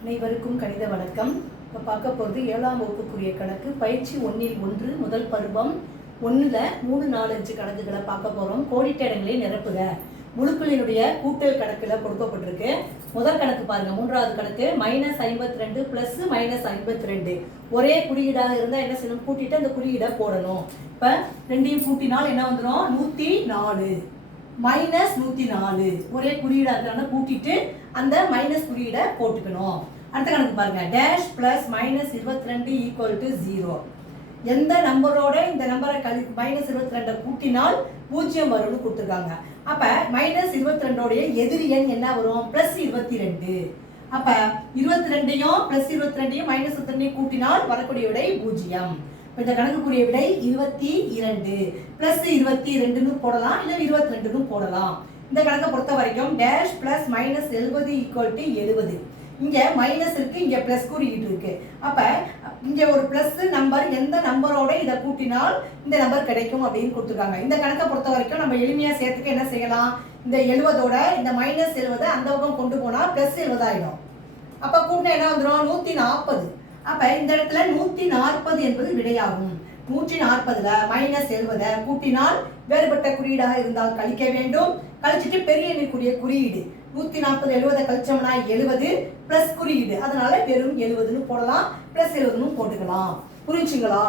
அனைவருக்கும் கணித வணக்கம். இப்போ பார்க்க போகிறது 7ஆம் வகுப்புக்குரிய கணக்கு பயிற்சி 1 முதல் பருவம் 1ல் 3, 4, 5 கணக்குகளை பார்க்க போகிறோம். கோடிட்ட இடங்களை நிரப்புக. முழுக்களினுடைய கூட்டல் கணக்கில் கொடுக்கப்பட்டிருக்கு. முதல் கணக்கு பாருங்க, 3வது கணக்கு -52 + -52 ஒரே குறியீடாக இருந்தால் என்ன செய்யணும்? கூட்டிட்டு அந்த குறியீடை போடணும். இப்போ ரெண்டையும் கூட்டினால் என்ன வந்துடும்? 104 -104 ஒரே குறியீடாக இருக்கிறாங்க, கூட்டிட்டு அந்த மைனஸ் குறியீடை போட்டுக்கணும். அடுத்த கணக்கு பாருங்க, டேஷ் பிளஸ் -22 = 0. எந்த நம்பரோட இந்த நம்பரை -22 கூட்டினால் 0 வரும்னு கொடுத்துருக்காங்க. அப்ப -22 எதிரி எண் என்ன வரும்? +22. அப்ப 22யும் +22யும் -22 கூட்டினால் வரக்கூடிய விடை 0. இந்த கணக்குக்குரிய விடை 22 +22ன்னு போடலாம், இல்ல 22ன்னு போடலாம். இந்த கணக்கை பொறுத்த வரைக்கும் டேஷ் பிளஸ் -70 = 70. இங்க மைனஸ் இருக்கு, இங்க பிளஸ் குறியீடு இருக்கு. அப்ப இங்க ஒரு பிளஸ் நம்பர் எந்த நம்பரோட இதை கூட்டினால் இந்த நம்பர் கிடைக்கும் அப்படின்னு கொடுத்துருக்காங்க. இந்த கணக்கை பொறுத்த வரைக்கும் நம்ம எளிமையா சேர்த்துக்க என்ன செய்யலாம்? இந்த 70ஓட இந்த -70 அந்த பக்கம் கொண்டு போனா +70 ஆயிடும். அப்ப கூட்டினா என்ன வந்துடும்? 140. அப்ப இந்த இடத்துல 140 என்பது விடையாகும். 140ல -70 கூட்டினால் வேறுபட்ட குறியீடாக இருந்தால் கழிக்க வேண்டும். கழிச்சிட்டு பெரிய எண்ணிற்குரிய குறியீடு 140 70 கழிச்சோம்னா 70 பிளஸ் குறியீடு, அதனால வெறும் 70ன்னு போடலாம், +70ன்னு போட்டுக்கலாம். புரிஞ்சுங்களா?